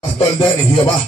Pastor Denis, Jehová.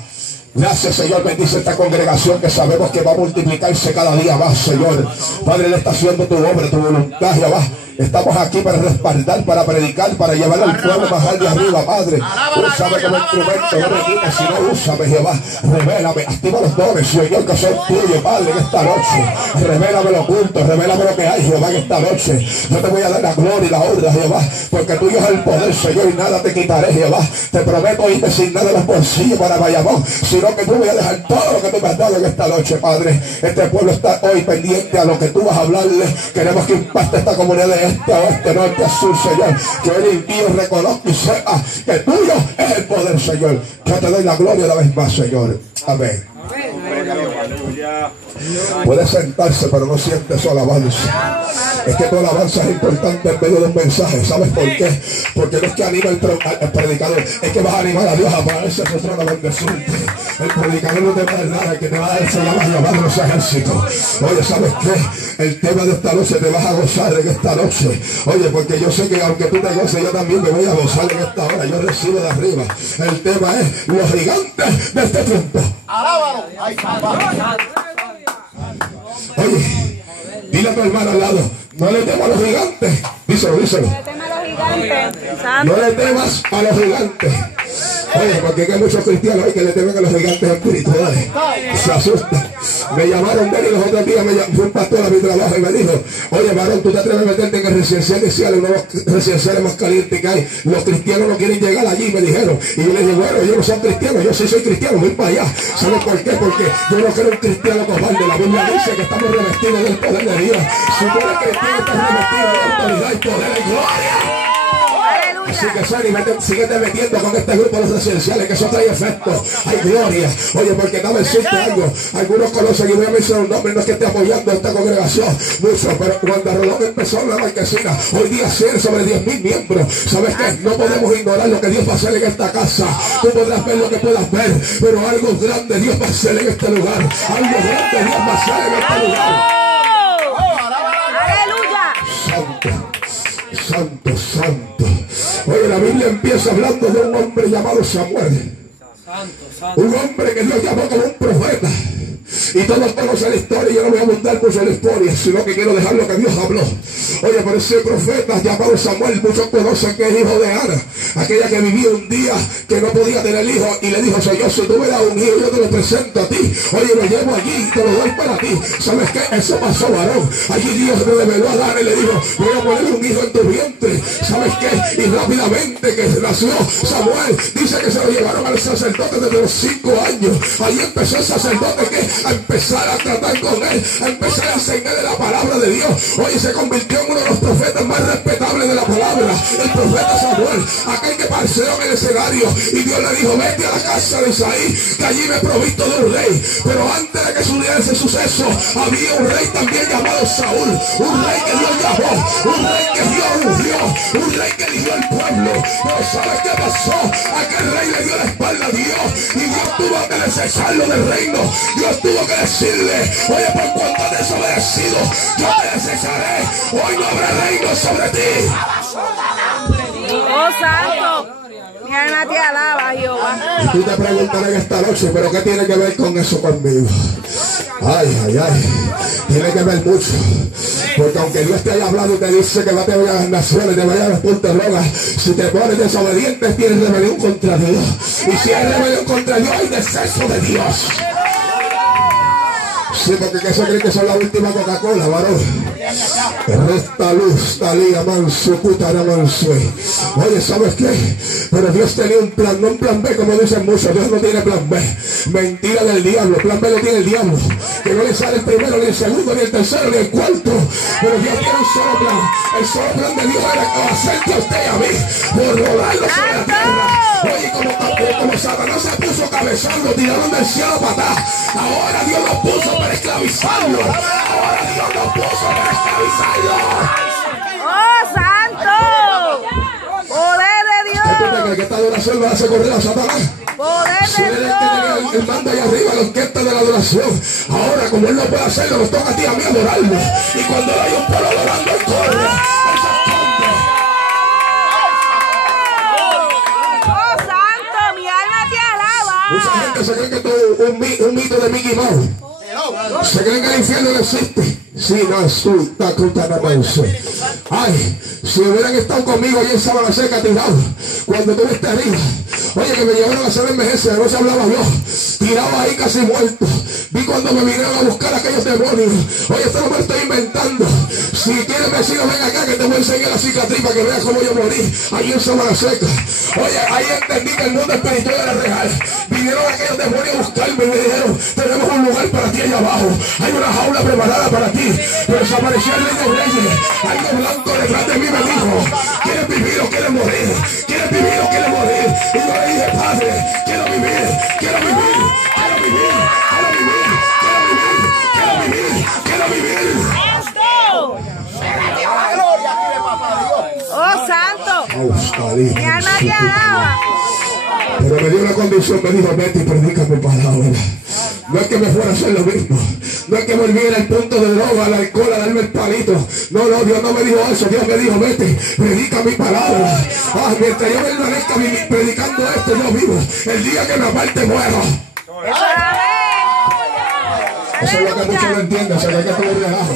Gracias, Señor, bendice esta congregación que sabemos que va a multiplicarse cada día más, Señor. Padre, Él está haciendo tu obra, tu voluntad, Jehová. Estamos aquí para respaldar, para predicar, para llevar al pueblo más allá arriba, Padre. Úsame como instrumento, no me quites, sino úsame, Jehová. Revélame, activa los dones, Señor, que son tuyos, Padre, en esta noche. Revélame lo oculto, revélame lo que hay, Jehová, en esta noche. Yo te voy a dar la gloria y la honra, Jehová, porque tuyo es el poder, Señor, y nada te quitaré, Jehová. Te prometo irme sin nada en los bolsillos para Bayamón, sino que tú voy a dejar todo lo que tú me has dado en esta noche, Padre. Este pueblo está hoy pendiente a lo que tú vas a hablarle. Queremos que impacte esta comunidad de este, oeste, norte, sur, Señor. Que el impío reconozca y sepa que tuyo es el poder, Señor. Yo te doy la gloria una vez más, Señor. Amén. Puede sentarse, pero no siente su alabanza. Es que tu alabanza es importante en medio de un mensaje. ¿Sabes por qué? Porque no es que anima el predicador, es que vas a animar a Dios a pararse a su trono a bendecirte. El predicador no te va a dar nada, el que te va a dar se llama Jehová de los ejércitos. Oye, ¿sabes qué? El tema de esta noche te vas a gozar en esta noche. Oye, porque yo sé que aunque tú te goces, yo también me voy a gozar en esta hora. Yo recibo de arriba. El tema es los gigantes de este tiempo. ¡Alábalo! ¡Ay, papá! Oye, dile a tu hermano al lado, no le temas a los gigantes. Díselo, díselo. No le temas a los gigantes. Oye, porque hay muchos cristianos hoy que le temen a los gigantes espirituales. Se asustan. Me llamaron de él los otros días, fue un pastor a mi trabajo y me dijo, oye, varón, tú te atreves a meterte en el residencial inicial, uno de los residenciales más calientes que hay. Los cristianos no quieren llegar allí, me dijeron. Y yo le dije, bueno, yo no soy cristiano, yo sí soy cristiano, voy para allá. ¿Sabes por qué? Porque yo no quiero un cristiano cobarde. La Biblia dice que estamos revestidos del poder de Dios. Si tú eres cristiano, estás revestido de autoridad y poder y gloria. Así que síguete metiendo con este grupo de los residenciales, que eso trae efecto. Hay gloria. Oye, porque dame decirte algo. Algunos conocen, y voy a mencionar un nombre, no es que esté apoyando a esta congregación mucho, pero cuando Rolón empezó en la marquesina, hoy día tiene sobre 10,000 miembros. ¿Sabes qué? No podemos ignorar lo que Dios va a hacer en esta casa. Tú podrás ver lo que puedas ver, pero algo grande Dios va a hacer en este lugar. Algo grande Dios va a hacer en este lugar. Santo, santo. Oye, la Biblia empieza hablando de un hombre llamado Samuel. Un hombre que Dios llamó como un profeta. Y todos conocen la historia. Yo no voy a abundar mucho en la historia, sino que quiero dejar lo que Dios habló. Oye, pero ese profeta llamado Samuel, muchos conocen que es hijo de Ana, aquella que vivía un día que no podía tener hijo, y le dijo, Señor, si tú me das un hijo, yo te lo presento a ti. Oye, lo llevo allí y te lo doy para ti. ¿Sabes qué? Eso pasó, varón. Allí Dios le reveló a Ana y le dijo, voy a poner un hijo en tu vientre. ¿Sabes qué? Y rápidamente que nació Samuel, dice que se lo llevaron al sacerdote desde los 5 años. Ahí empezó el sacerdote que a empezar a tratar con él, a empezar a enseñarle la palabra de Dios. Hoy se convirtió en uno de los profetas más respetables de la palabra, el profeta Samuel, aquel que apareció en el escenario y Dios le dijo, vete a la casa de Isaí, que allí me he provisto de un rey. Pero antes de que sucediera ese suceso, había un rey también llamado Saúl, un rey que Dios llamó, un rey que Dios ungió, un rey que eligió el pueblo. Pero ¿sabes qué pasó? Aquel rey le dio la espalda a Dios y Dios tuvo que desecharlo del reino. Dios tuvo que decirle, oye, por cuanto has desobedecido, yo te desecharé. Hoy no habrá reino sobre ti. Oh, santo. Mi alma te alaba, Jehová. Y tú te preguntarás en esta noche, pero ¿qué tiene que ver con eso conmigo? Ay, ay, ay. Tiene que ver mucho. Porque aunque Dios te haya hablado y te dice que va a tener las naciones, te vaya a las puntas rojas, si te pones desobediente, tienes rebelión contra Dios. Y si hay rebelión contra Dios, hay deceso de Dios. Sí, porque que se cree que son la última Coca-Cola, varón. Resta luz, talía, manso, putara, manso. Oye, ¿sabes qué? Pero Dios tenía un plan, no un plan B, como dicen muchos. Dios no tiene plan B. Mentira del diablo. Plan B lo tiene el diablo. Que no le sale el primero, ni el segundo, ni el tercero, ni el cuarto. Pero Dios tiene un solo plan. El solo plan de Dios era hacerte a usted y a mí, por rodarlo sobre la tierra. Oye, como Satanás se puso cabezón, lo tiraron del cielo para atrás. Ahora Dios lo puso para esclavizarlo. Ahora Dios lo puso para esclavizarlo. ¡Oh, santo! ¡Poder de Dios! ¿Tú te crees que esta adoración va a hacer correr a Satanás? ¡Poder Si de él es el que tenía Dios! el mando allá arriba, la orquesta de la adoración. Ahora, como él no puede hacerlo, nos toca a ti y a mí adorarlo. Y cuando hay un pueblo adorando, él corre. Él se esconde. ¡Oh, santo! Mi alma te alaba. Mucha gente se cree que esto es un mito de Mickey Mouse. Se creen que el infierno no existe. Sí, no resulta que ay, si hubieran estado conmigo allí en Sabana Seca tirado, cuando tú estés arriba, oye, que me llevaron a hacer emergencia, no se hablaba Dios, tirado ahí casi muerto. Vi cuando me vinieron a buscar aquellos demonios. Oye, esto no me lo estoy inventando. Si quieres vecino, ven acá que te voy a enseñar la cicatriz para que veas cómo yo morí allí en Sabana Seca. Oye, ahí entendí que el mundo espiritual era real. Vinieron aquellos demonios a buscarme y me dijeron, tenemos un lugar para ti allá abajo, hay una jaula preparada para ti. Pero desapareció el Rey de Reyes, algo blanco detrás de mí me dijo, ¿quieres vivir o quieres morir? ¿Quieres vivir o quieres morir? Y yo le dije, Padre, quiero vivir, quiero vivir, quiero vivir, quiero vivir, quiero vivir, quiero vivir, quiero vivir. ¡Oh, santo! Mi alma te alaba. Pero me dio una condición, me dijo, vete y predica mi palabra. No es que me fuera a hacer lo mismo. No es que volviera al punto de droga, al alcohol, a darme el palito. No, no, Dios no me dijo eso. Dios me dijo, vete, predica mi palabra. Ah, mientras yo permanezca predicando esto, yo vivo. El día que me aparte muero. Eso es lo que muchos no entienden. Se cree que esto es un relajo.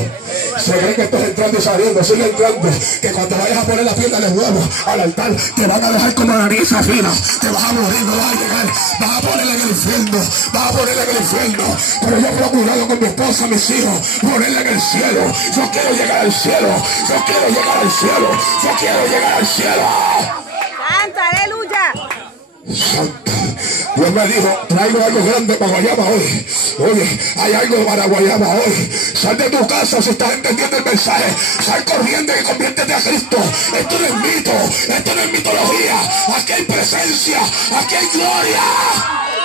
Se cree que esto es entrando y saliendo. Sigue entrando. Que cuando vayas a poner la fiesta de huevo al altar, te van a dejar como nariz fina. Te vas a morir, no vas a llegar. Vas a ponerla en el infierno. Vas a ponerla en el infierno. Pero yo he procurado con mi esposa, mis hijos, ponerla en el cielo. Yo quiero llegar al cielo. Yo quiero llegar al cielo. Yo quiero llegar al cielo. ¡Santa, aleluya! Santa. Dios me dijo, traigo algo grande para Guayama hoy. Oye, hay algo para Guayama hoy. Sal de tu casa si estás entendiendo el mensaje. Sal corriendo y conviértete a Cristo. Esto no es mito, esto no es mitología. Aquí hay presencia, aquí hay gloria.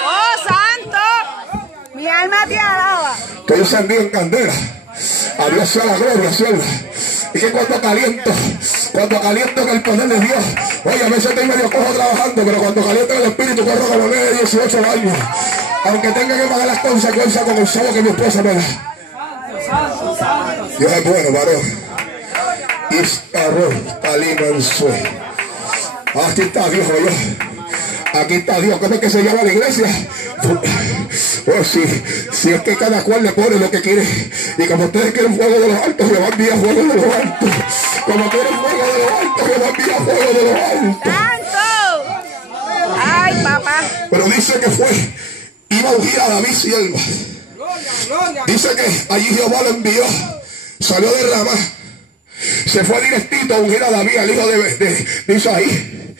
¡Oh, santo! Mi alma te alaba. Que yo encendí en candela. A Dios sea la gloria, sierva. Y que cuando caliento en el poder de Dios, oye, a veces estoy medio cojo trabajando, pero cuando caliento en el espíritu corro como nene de 18 años, aunque tenga que pagar las consecuencias con el solo que mi esposa me da. Dios es bueno, varón. Aquí está Dios, oye. Aquí está Dios. ¿Cómo es que se llama la iglesia? Oh, sí, si es que cada cual le pone lo que quiere. Y como ustedes quieren fuego de los altos, le va a enviar fuego de los altos. Como quieren fuego de los altos, le va a enviar fuego de los altos. ¡Santo! ¡Ay, papá! Pero dice que iba a ungir a David sierva. Dice que allí Jehová lo envió. Salió de Ramá. Se fue directito a ungir a David, al hijo de Isaí.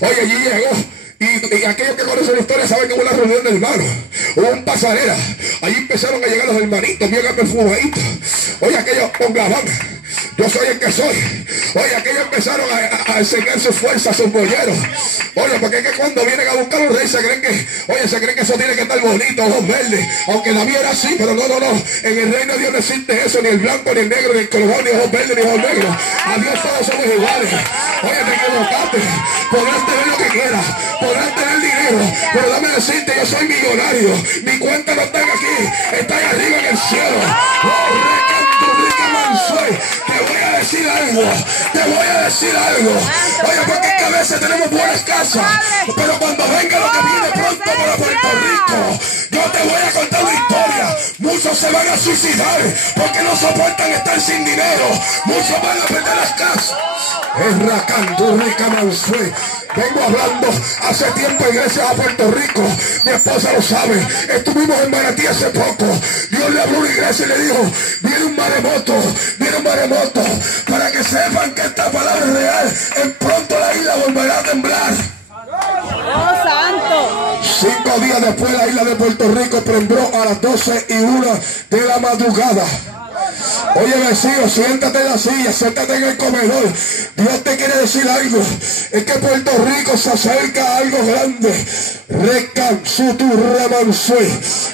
Oye, allí llegó. Y aquellos que conocen la historia saben que hubo una reunión de hermanos, hubo un pasarela, allí empezaron a llegar los hermanitos bien perfumaditos. Oye, aquellos pongaban, yo soy el que soy. Oye, aquellos empezaron a enseñar sus fuerzas, sus bolleros. Oye, porque es que cuando vienen a buscar un rey se creen que eso tiene que estar bonito, ojos verdes. Aunque David era así, pero no. En el reino de Dios no existe eso, ni el blanco, ni el negro, ni el color, ni ojos verdes, ni ojos negros. A Dios todos somos iguales. Oye, te equivocaste. Podrás tener lo que quieras, podrás tener dinero, pero dame decirte, yo soy millonario. Mi cuenta no está aquí, está ahí arriba en el cielo. Te voy a decir algo. Oye, porque es que a veces tenemos buenas casas, pero cuando venga lo que viene pronto para Puerto Rico, yo te voy a contar una historia. Muchos se van a suicidar porque no soportan estar sin dinero. Muchos van a perder las casas. Vengo hablando hace tiempo iglesias a Puerto Rico. Mi esposa lo sabe. Estuvimos en Manatí hace poco. Dios le habló a una iglesia y le dijo, viene un maremoto, para que sepan que esta palabra es real. En pronto la isla volverá a temblar. ¡Oh, santo! 5 días después la isla de Puerto Rico tembló a las 12:01 de la madrugada. Oye, vecino, siéntate en la silla, siéntate en el comedor. Dios te quiere decir algo. Es que Puerto Rico se acerca a algo grande.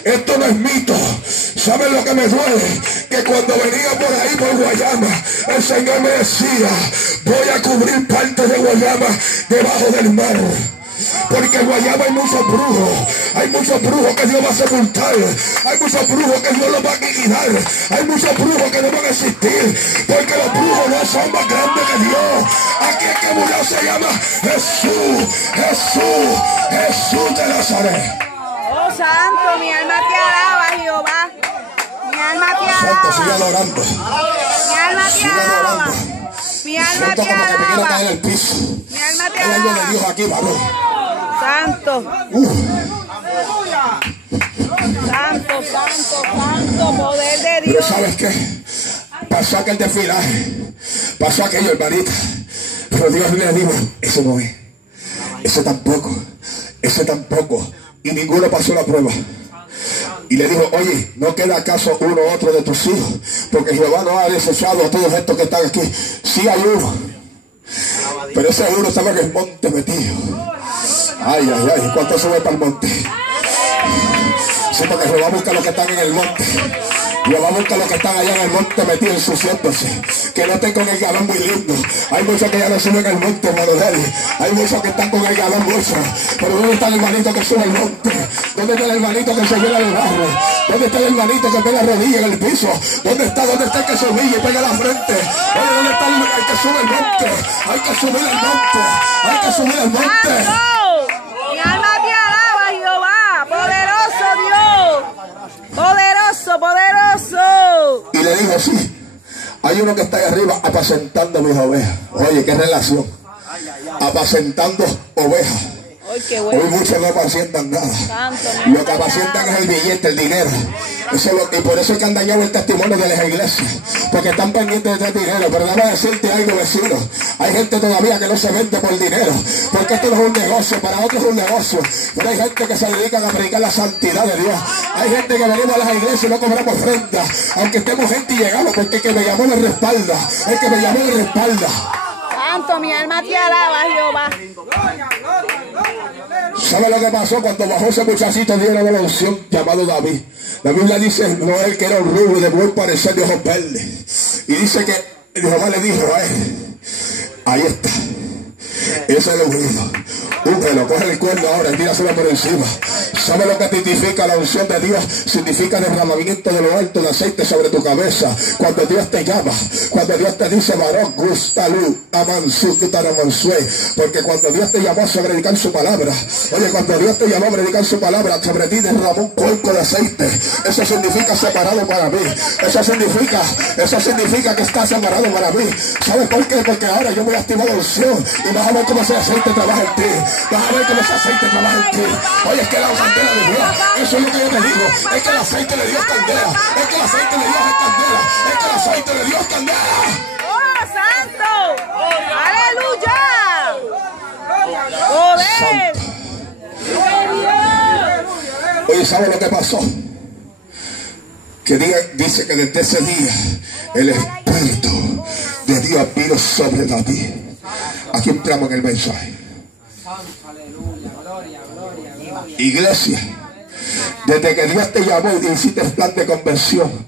Esto no es mito. ¿Saben lo que me duele? Que cuando venía por ahí por Guayama, el Señor me decía, voy a cubrir parte de Guayama debajo del mar. Porque en Guayama hay muchos brujos que Dios va a sepultar, hay muchos brujos que Dios los va a aniquilar, hay muchos brujos que no van a existir, porque los brujos no son más grandes que Dios. Aquí el que murió se llama Jesús de Nazaret. santo, mi alma te alaba, Jehová. Mi alma te Santo, sigue alaba. adorando. Mi alma te Sigue alaba. adorando. Mi alma Siento te como que me quiero alaba. caer al piso. Mi alma te Hay algo de alaba. Dios aquí, varón. Santo, santo, santo, santo, poder de Pero Dios. ¿sabes qué? Pasó aquel desfilaje. Pasó aquello, hermanita. Pero Dios le dijo, eso no es. Eso tampoco. Ese tampoco. Y ninguno pasó la prueba. Y le dijo, oye, ¿no queda acaso uno u otro de tus hijos? Porque Jehová no ha desechado a todos estos que están aquí. Sí hay uno. Pero ese uno estaba en el monte metido. Ay, ay, ay. ¿Cuánto sube para el monte? Sí, porque Jehová busca a los que están en el monte. Jehová busca a los que están allá en el monte metidos ensuciándose. Que no estén con el galán muy lindo. Hay muchos que ya no suben al monte, hermano Deli. Hay muchos que están con el galán mucho. Pero ¿dónde está el hermanito que sube al monte? ¿Dónde está el hermanito que se llena de barro? ¿Dónde está el hermanito que pega la rodilla en el piso? ¿Dónde está el que se humilla y pega la frente? Oye, ¿dónde está el que sube al monte? Hay que subir al monte. Hay que subir al monte. Santo, mi alma te alaba, Jehová. Poderoso Dios. Poderoso, poderoso. Y le dijo, sí, hay uno que está ahí arriba apacentando mis ovejas. Oye, qué relación. Apacentando ovejas. Ay, qué Hoy bueno. muchos no apacientan nada. Santo, mi Lo alma que te apacientan alaba. es el billete, el dinero. Y por eso es que han dañado el testimonio de las iglesias. Porque están pendientes de este dinero. Pero déjame decirte algo, vecino. Hay gente todavía que no se vende por dinero. Porque esto no es un negocio. Para otros es un negocio. Pero hay gente que se dedican a predicar la santidad de Dios. Hay gente que venimos a las iglesias y no cobramos ofrenda. Aunque estemos gente y llegamos. Porque el que me llamó me respalda. El que me llamó me respalda. Santo, mi alma te alaba, Jehová. ¿Sabe lo que pasó cuando bajó ese muchachito de la unción llamado David? La Biblia dice, no él que era un rubio de buen parecer de ojos verdes. Y dice que Jehová le dijo a él, ahí está, ese es el ungido. Úngelo, coge el cuerno ahora y tíraselo por encima. ¿Sabe lo que significa la unción de Dios? Significa derramamiento de lo alto de aceite sobre tu cabeza. Cuando Dios te llama, cuando Dios te dice, varón, gustalu, amansu, kutaramansué. Porque cuando Dios te llamó a predicar su palabra, oye, cuando Dios te llamó a predicar su palabra, sobre ti derramó un cuenco de aceite. Eso significa separado para mí. Eso significa que estás separado para mí. ¿Sabes por qué? Porque ahora yo voy a activar la unción y vas a ver cómo ese aceite trabaja en ti. Vas a ver cómo ese aceite trabaja en ti. Oye, es que la candela de Dios, eso es lo que yo te digo. Es que el aceite de Dios es candela. Es que el aceite de Dios es candela. Es que el aceite de Dios es candela. ¡Oh, santo! ¡Aleluya! ¡Poder! Oye, ¿sabe lo que pasó? Que dice que desde ese día el Espíritu de Dios vino sobre David. Aquí entramos en el mensaje. Iglesia, desde que Dios te llamó y hiciste el plan de conversión,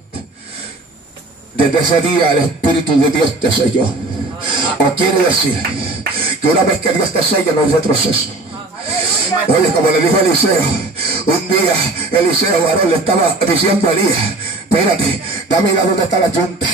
desde ese día el Espíritu de Dios te selló. O quiere decir que una vez que Dios te sella no hay retroceso. Oye, como le dijo Eliseo, un día Eliseo, varón, le estaba diciendo a Elías, espérate, dame la donde está la yunta,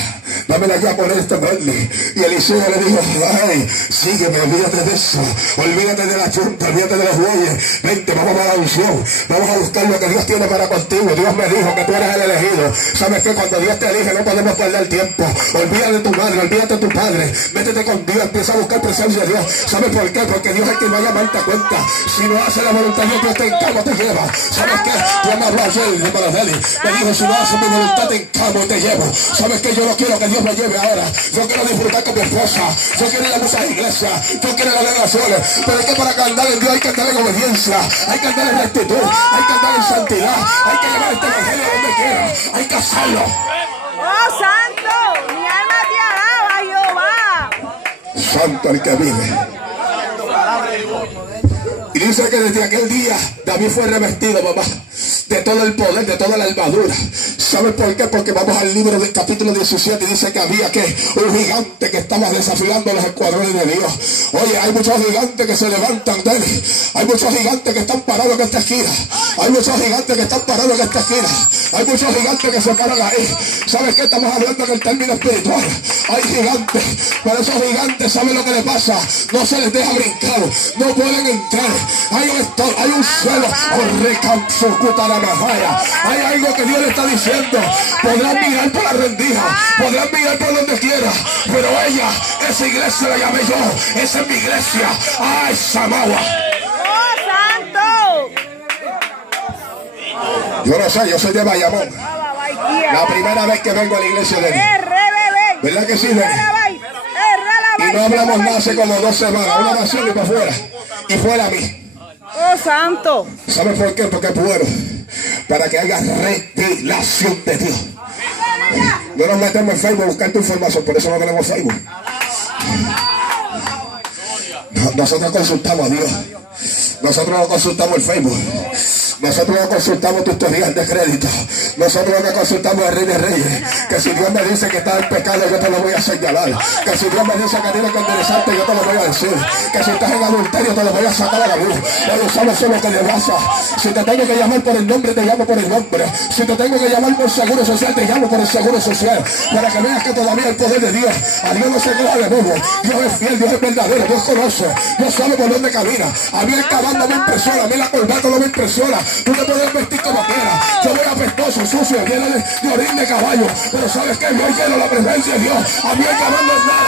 dámela ya por este verde. Y Eliseo le dijo, ay, sígueme, olvídate de eso, olvídate de la yunta, olvídate de los bueyes, vente, vamos a la unción, vamos a buscar lo que Dios tiene para contigo. Dios me dijo que tú eres el elegido. ¿Sabes qué? Cuando Dios te elige no podemos perder tiempo. Olvídate de tu madre, olvídate de tu padre, métete con Dios, empieza a buscar presencia de Dios. ¿Sabes por qué? Porque Dios es quien va a llamarte a cuenta. Si no hace la voluntad de Dios, te encamo, te lleva. ¿Sabes qué? Dios me habló ayer, hermano Deli, me dijo, si no hace mi voluntad, te encamo y te llevo. ¿Sabes qué? Yo no quiero que Dios me lleve ahora. Yo quiero disfrutar con mi esposa. Yo quiero ir a muchas iglesias. Yo quiero ir a las naciones. Pero es que para andar en Dios hay que andar en obediencia. Hay que andar en rectitud. Hay que andar en santidad. Hay que llevar este evangelio donde quiera. Hay que hacerlo. ¡Oh, santo! Mi alma te alaba, Jehová. Santo el que vive. Y dice que desde aquel día David fue revestido, papá, de todo el poder, de toda la armadura. ¿Sabe por qué? Porque vamos al libro del capítulo 17 y dice que había un gigante que estaba desafiando los escuadrones de Dios. Oye, hay muchos gigantes que se levantan de él. Hay muchos gigantes que están parados en esta esquina. Hay muchos gigantes que están parados en esta esquina. Hay muchos gigantes que se paran ahí. ¿Sabes qué? Estamos hablando en el término espiritual. Hay gigantes, pero esos gigantes, ¿saben lo que les pasa? No se les deja brincar, no pueden entrar. Hay un suelo. Hay algo que Dios le está diciendo. Podrán mirar por la rendija, podrán mirar por donde quiera, pero esa iglesia la llamé yo. Esa es mi iglesia. ¡Ay, Samagua! ¡Oh, santo! Yo no sé, yo soy de Bayamón. La primera vez que vengo a la iglesia de Dios. ¿Verdad que sí, Dani? Y no hablamos nada hace como 2 semanas. Una oración y para afuera. Y fuera a mí. ¡Oh, santo! ¿Sabes por qué? Porque puedo. Para que haya revelación de Dios. No nos metemos en Facebook a buscar tu información. Por eso no tenemos Facebook. Nosotros consultamos a Dios. Nosotros no consultamos el Facebook. Nosotros no consultamos tu historial de crédito. Nosotros no consultamos al Rey de Reyes. Que si Dios me dice que está en pecado, yo te lo voy a señalar. Que si Dios me dice que tienes que enderezarte, yo te lo voy a decir. Que si estás en adulterio, te lo voy a sacar a la luz. Pero sabes solo que le pasa. Si te tengo que llamar por el nombre, te llamo por el nombre. Si te tengo que llamar por seguro social, te llamo por el seguro social. Para que veas que todavía el poder de Dios. A Dios no se queda de bobo. Dios es fiel, Dios es verdadero, Dios conoce. Dios sabe por dónde camina. A mí el caballo no me impresiona, a mí la corbata no me impresiona. Tú te puedes vestir como quieras. Yo voy apestoso, sucio, lleno de orín de caballo. Pero sabes que yo quiero la presencia de Dios. A mí el caballo no es nada.